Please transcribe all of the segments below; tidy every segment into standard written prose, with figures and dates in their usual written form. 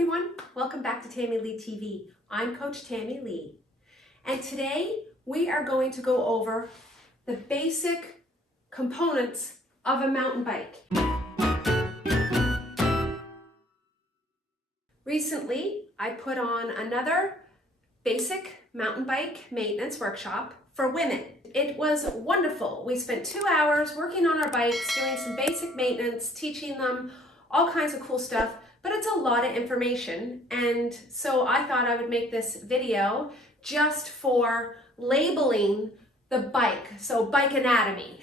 everyone, welcome back to Tammy Lee TV. I'm Coach Tammy Lee, and today we are going to go over the basic components of a mountain bike. Recently, I put on another basic mountain bike maintenance workshop for women. It was wonderful. We spent 2 hours working on our bikes, doing some basic maintenance, teaching them all kinds of cool stuff. But it's a lot of information, and so I thought I would make this video just for labeling the bike, so bike anatomy.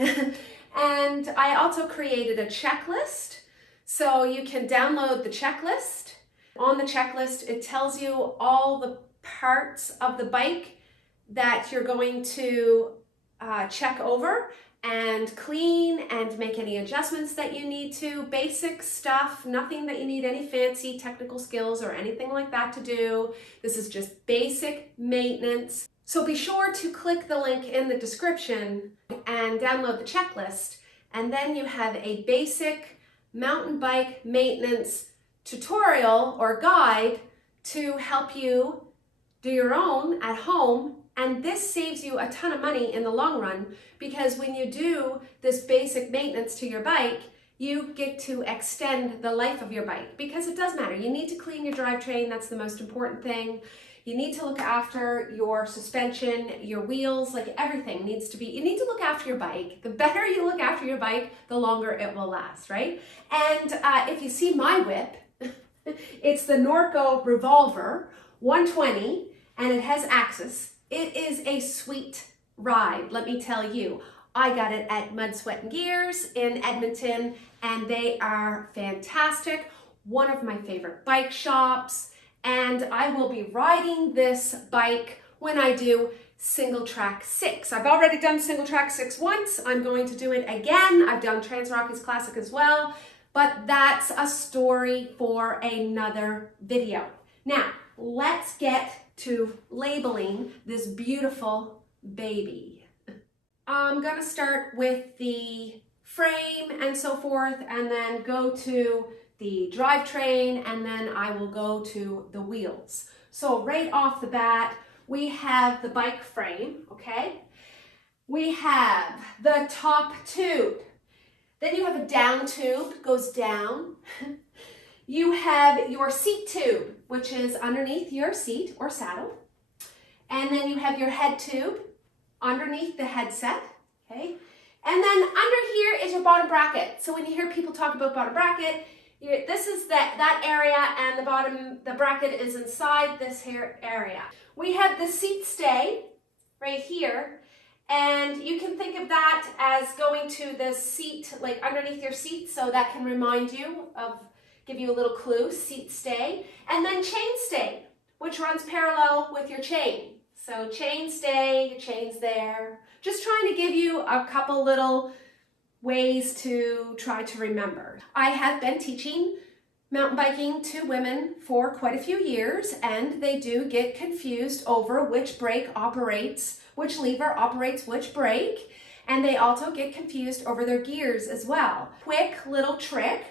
And I also created a checklist, so you can download the checklist. On the checklist, it tells you all the parts of the bike that you're going to check over and clean and make any adjustments that you need to. Basic stuff, nothing that you need any fancy technical skills or anything like that to do. This is just basic maintenance. So be sure to click the link in the description and download the checklist, and then you have a basic mountain bike maintenance tutorial or guide to help you do your own at home. And this saves you a ton of money in the long run, because when you do this basic maintenance to your bike, you get to extend the life of your bike, because it does matter. You need to clean your drivetrain. That's the most important thing. You need to look after your suspension, your wheels, like everything needs to be, you need to look after your bike. The better you look after your bike, the longer it will last, right? And if you see my whip, it's the Norco Revolver 120, and it has axis. It is a sweet ride, let me tell you. I got it at Mud, Sweat and Gears in Edmonton, and they are fantastic. One of my favorite bike shops, and I will be riding this bike when I do single track 6. I've already done single track 6 once. I'm going to do it again. I've done Trans Rockies Classic as well, but that's a story for another video. Now, let's get to labeling this beautiful baby. I'm gonna start with the frame and so forth, and then go to the drivetrain, and then I will go to the wheels. So right off the bat, we have the bike frame, okay? We have the top tube. Then you have a down tube, goes down. You have your seat tube, which is underneath your seat or saddle. And then you have your head tube underneath the headset, okay? And then under here is your bottom bracket. So when you hear people talk about bottom bracket, this is that area, and the bracket is inside this here area. We have the seat stay right here, and you can think of that as going to the seat, like underneath your seat, so that can remind you of, give you a little clue, seat stay. And then chain stay, which runs parallel with your chain. So chain stay, your chain's there. Just trying to give you a couple little ways to try to remember. I have been teaching mountain biking to women for quite a few years, and they do get confused over which brake operates, which lever operates which brake, and they also get confused over their gears as well. Quick little trick.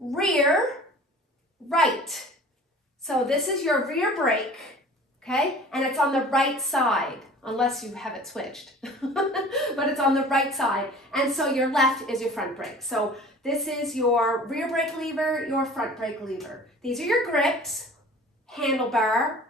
Rear, right. So this is your rear brake, okay? And it's on the right side, unless you have it switched. But it's on the right side. And so your left is your front brake. So this is your rear brake lever, your front brake lever. These are your grips, handlebar,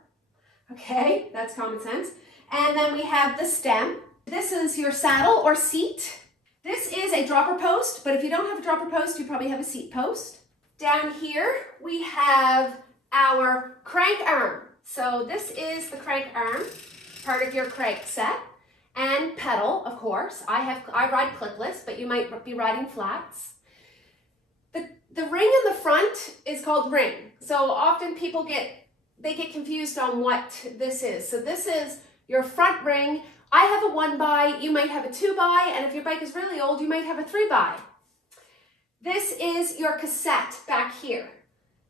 okay? That's common sense. And then we have the stem. This is your saddle or seat. This is a dropper post, but if you don't have a dropper post, you probably have a seat post. Down here, we have our crank arm. So this is the crank arm, part of your crank set, and pedal, of course. I ride clickless, but you might be riding flats. The ring in the front is called ring. So often people get confused on what this is. So this is your front ring. I have a 1x, you might have a 2x, and if your bike is really old, you might have a 3x. This is your cassette back here.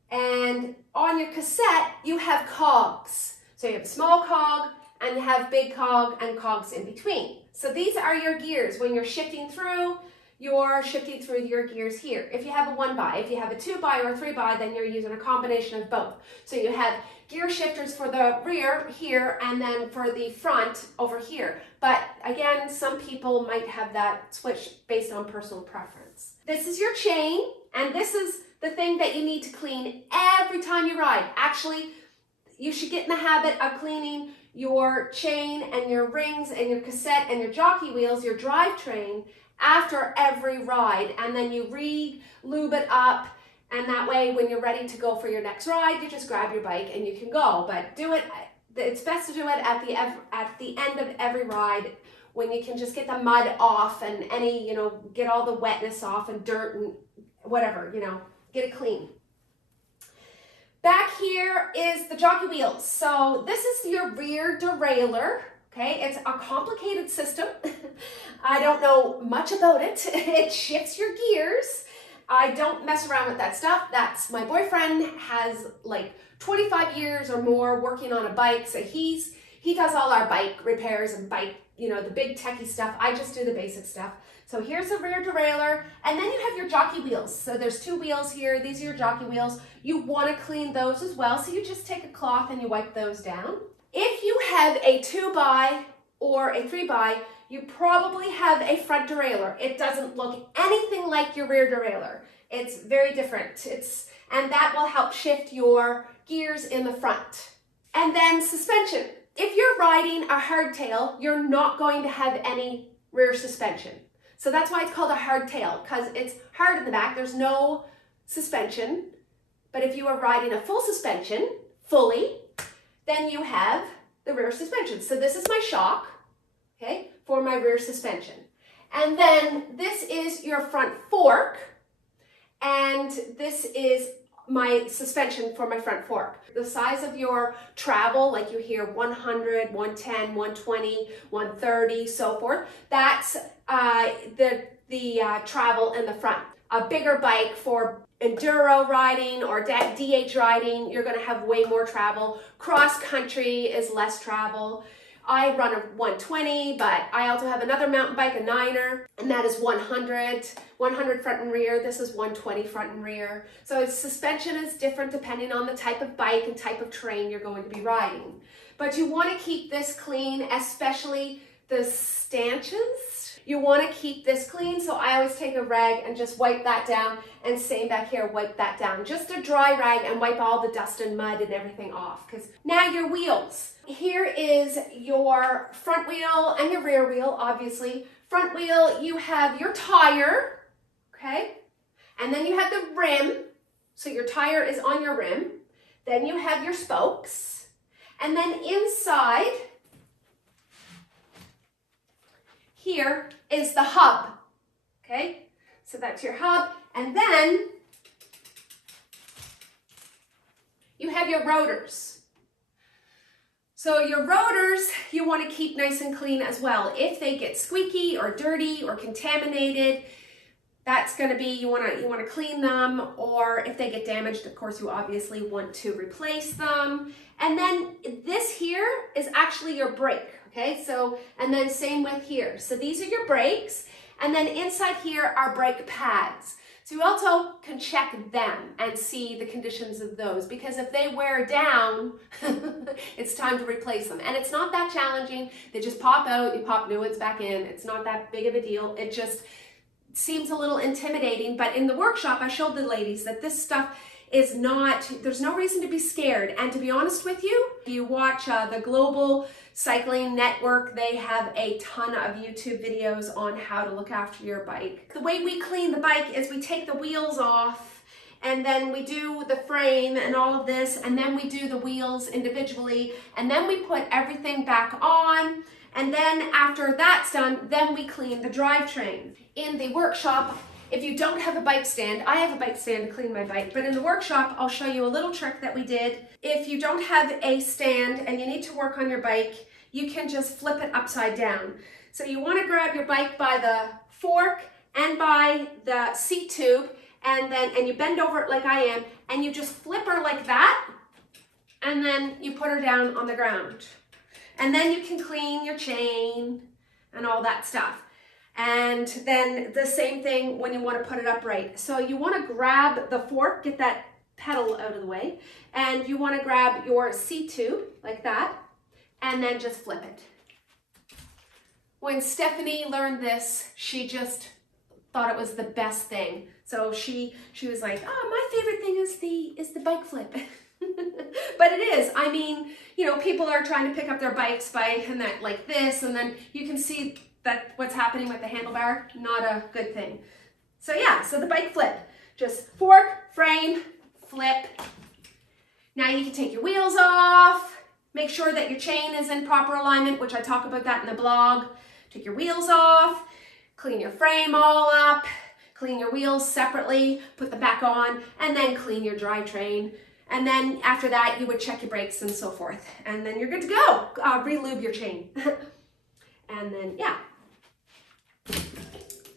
And on your cassette, you have cogs. So you have a small cog, and you have big cog and cogs in between. So these are your gears. When you're shifting through, you're shifting through your gears here. If you have a 1-by, if you have a 2-by or a 3-by, then you're using a combination of both. So you have gear shifters for the rear here and then for the front over here. But again, some people might have that switch based on personal preference. This is your chain, and this is the thing that you need to clean every time you ride. Actually, you should get in the habit of cleaning your chain and your rings and your cassette and your jockey wheels, your drivetrain, after every ride, and then you re-lube it up, and that way when you're ready to go for your next ride, you just grab your bike and you can go. But do it, it's best to do it at the end of every ride, when you can just get the mud off and any, you know, get all the wetness off and dirt and whatever, you know, get it clean. Back here is the jockey wheels. So this is your rear derailleur. Okay, it's a complicated system. I don't know much about it. It shifts your gears. I don't mess around with that stuff. That's my boyfriend has like 25 years or more working on a bike. So he does all our bike repairs and bike, you know, the big techie stuff. I just do the basic stuff. So here's the rear derailleur, and then you have your jockey wheels. So there's 2 wheels here. These are your jockey wheels. You want to clean those as well. So you just take a cloth and you wipe those down. If you have a 2-by or a 3-by, you probably have a front derailleur. It doesn't look anything like your rear derailleur. It's very different. And that will help shift your gears in the front. And then suspension. If you're riding a hardtail, you're not going to have any rear suspension. So that's why it's called a hardtail, because it's hard in the back. There's no suspension. But if you are riding a full suspension, fully, then you have the rear suspension. So this is my shock, okay, for my rear suspension. And then this is your front fork, and this is my suspension for my front fork. The size of your travel, like you hear 100, 110, 120, 130, so forth, that's the travel in the front. A bigger bike for enduro riding or DH riding, you're going to have way more travel. Cross country is less travel. I run a 120, but I also have another mountain bike, a 9er, and that is 100 front and rear. This is 120 front and rear. So suspension is different depending on the type of bike and type of terrain you're going to be riding. But you want to keep this clean, especially the stanchions. You want to keep this clean, so I always take a rag and just wipe that down, and same back here, wipe that down. Just a dry rag and wipe all the dust and mud and everything off. Because now your wheels. Here is your front wheel and your rear wheel, obviously. Front wheel, you have your tire, okay? And then you have the rim, so your tire is on your rim. Then you have your spokes. And then inside, here is the hub, okay? So that's your hub. And then you have your rotors. So your rotors, you want to keep nice and clean as well. If they get squeaky or dirty or contaminated, that's going to be, you want to clean them, or if they get damaged, of course, you obviously want to replace them. And then this here is actually your brake, okay? So, and then same with here. So these are your brakes, and then inside here are brake pads. So you also can check them and see the conditions of those, because if they wear down, it's time to replace them. And it's not that challenging. They just pop out, you pop new ones back in. It's not that big of a deal. It just seems a little intimidating, but in the workshop, I showed the ladies that this stuff is not, there's no reason to be scared. And to be honest with you, if you watch the Global Cycling Network, they have a ton of YouTube videos on how to look after your bike. The way we clean the bike is we take the wheels off, and then we do the frame and all of this, and then we do the wheels individually, and then we put everything back on. And then after that's done, then we clean the drivetrain. In the workshop, if you don't have a bike stand, I have a bike stand to clean my bike, but in the workshop, I'll show you a little trick that we did. If you don't have a stand and you need to work on your bike, you can just flip it upside down. So you want to grab your bike by the fork and by the seat tube, and you bend over it like I am, and you just flip her like that, and then you put her down on the ground. And then you can clean your chain and all that stuff. And then the same thing when you want to put it upright. So you want to grab the fork, get that pedal out of the way, and you want to grab your seat tube like that, and then just flip it. When Stephanie learned this, she just thought it was the best thing. So she was like, oh, my favorite thing is the bike flip. But it is. I mean, you know, people are trying to pick up their bikes by and that like this, and then you can see that what's happening with the handlebar, not a good thing. So yeah, so the bike flip, just fork, frame, flip. Now you can take your wheels off, make sure that your chain is in proper alignment, which I talk about that in the blog. Take your wheels off, clean your frame all up, clean your wheels separately, put them back on, and then clean your drivetrain. And then after that, you would check your brakes and so forth. And then you're good to go. Re-lube your chain. And then, yeah.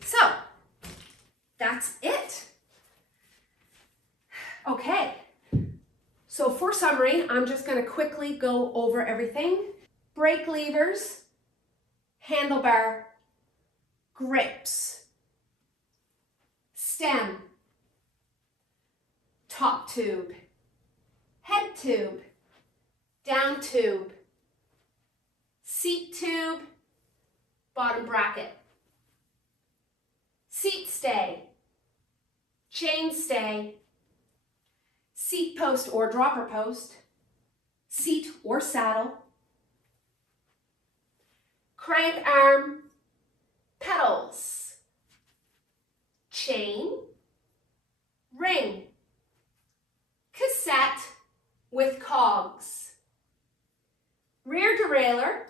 So, that's it. Okay. So for summary, I'm just going to quickly go over everything. Brake levers, handlebar, grips, stem, top tube, head tube, down tube, seat tube, bottom bracket, seat stay, chain stay, seat post or dropper post, seat or saddle, crank arm, pedals, chain, ring, cassette with cogs, rear derailleur,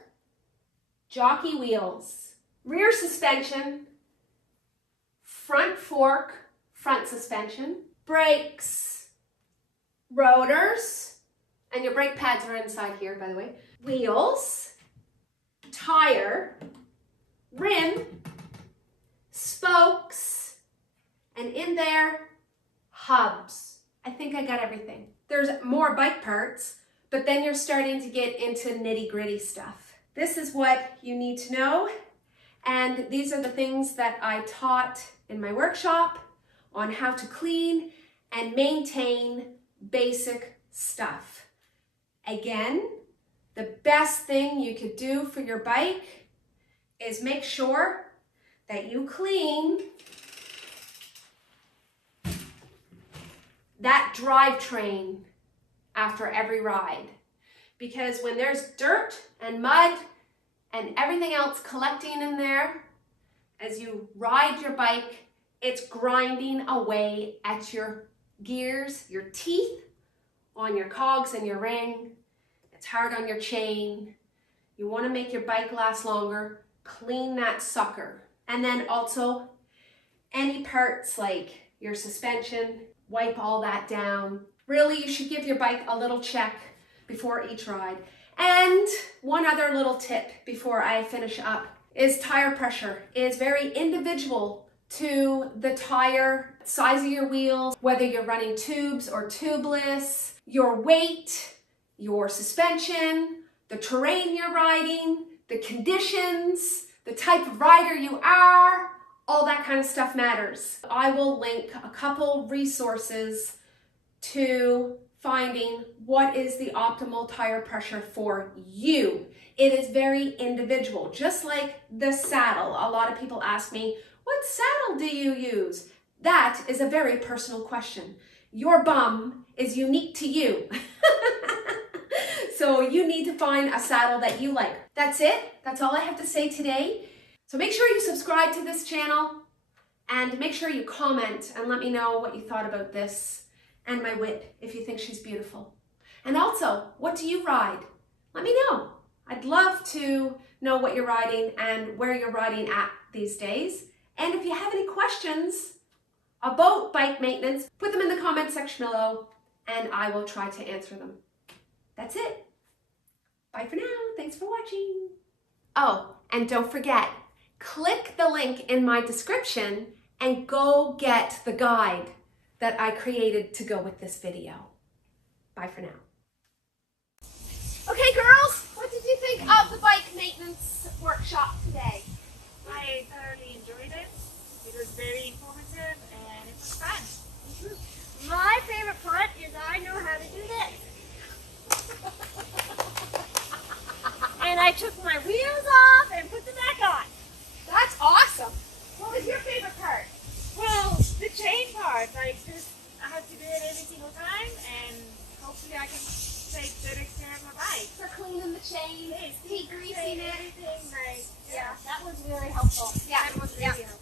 jockey wheels, rear suspension, front fork, front suspension, brakes, rotors, and your brake pads are inside here, by the way, wheels, tire, rim, spokes, and in there, hubs. I think I got everything. There's more bike parts, but then you're starting to get into nitty-gritty stuff. This is what you need to know, and these are the things that I taught in my workshop on how to clean and maintain basic stuff. Again, the best thing you could do for your bike is make sure that you clean that drivetrain after every ride. Because when there's dirt and mud and everything else collecting in there, as you ride your bike, it's grinding away at your gears, your teeth, on your cogs and your ring. It's hard on your chain. You want to make your bike last longer, clean that sucker. And then also any parts like your suspension, wipe all that down. Really, you should give your bike a little check before each ride. And one other little tip before I finish up is tire pressure is very individual to the tire, size of your wheels, whether you're running tubes or tubeless, your weight, your suspension, the terrain you're riding, the conditions, the type of rider you are, all that kind of stuff matters. I will link a couple resources to finding what is the optimal tire pressure for you. It is very individual, just like the saddle. A lot of people ask me, what saddle do you use? That is a very personal question. Your bum is unique to you. So you need to find a saddle that you like. That's it. That's all I have to say today. So make sure you subscribe to this channel and make sure you comment and let me know what you thought about this and my whip if you think she's beautiful. And also, what do you ride? Let me know. I'd love to know what you're riding and where you're riding at these days. And if you have any questions about bike maintenance, put them in the comment section below and I will try to answer them. That's it. Bye for now. Thanks for watching. Oh, and don't forget, click the link in my description and go get the guide that I created to go with this video. Bye for now. Okay, girls, what did you think of the bike maintenance workshop today? I thoroughly enjoyed it. It was very informative and it was fun. My favorite part is I know how to do this. And I took my wheels off and put them back on. That's awesome. What was your favorite part? Well, the chain part, like this, I have to do it every single time and hopefully I can take better care of my bike. For cleaning the chain, degreasing it. Everything, like, Yeah, that was really helpful. Yeah. that was really helpful.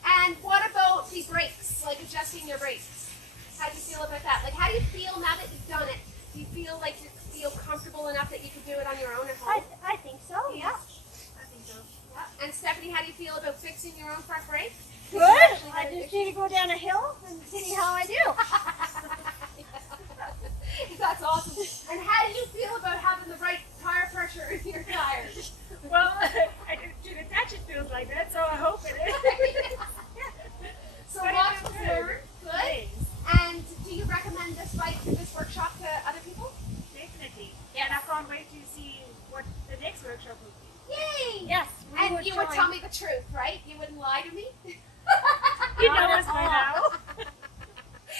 And what about the brakes, like adjusting your brakes? How do you feel about that? Like, how do you feel now that you've done it? Do you feel like you feel comfortable enough that you can do it on your own at home? I think so, yeah. I think so. Yeah. And Stephanie, how do you feel about fixing your own front brake? Good. I just need to go down a hill and see how I do. That's awesome. And how do you feel about having the right tire pressure in your tires? Well, I did attach it feels like that, so I hope it is. So But lots it was was good. learned. Good. Thanks. And do you recommend this bike, this workshop to other people? Definitely. And I can't wait to see what the next workshop will be. Yay! Yes. And you would tell me the truth, right? You wouldn't lie to me? You know us by now.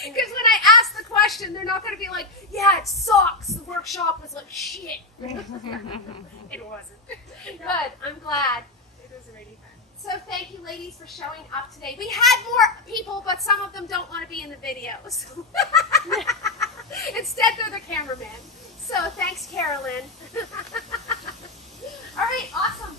Because when I ask the question, they're not going to be like, yeah, it sucks. The workshop was like shit. It wasn't. Good. I'm glad. It was really fun. So thank you, ladies, for showing up today. We had more people, but some of them don't want to be in the videos. Instead, they're the cameraman. So thanks, Carolyn. All right, awesome.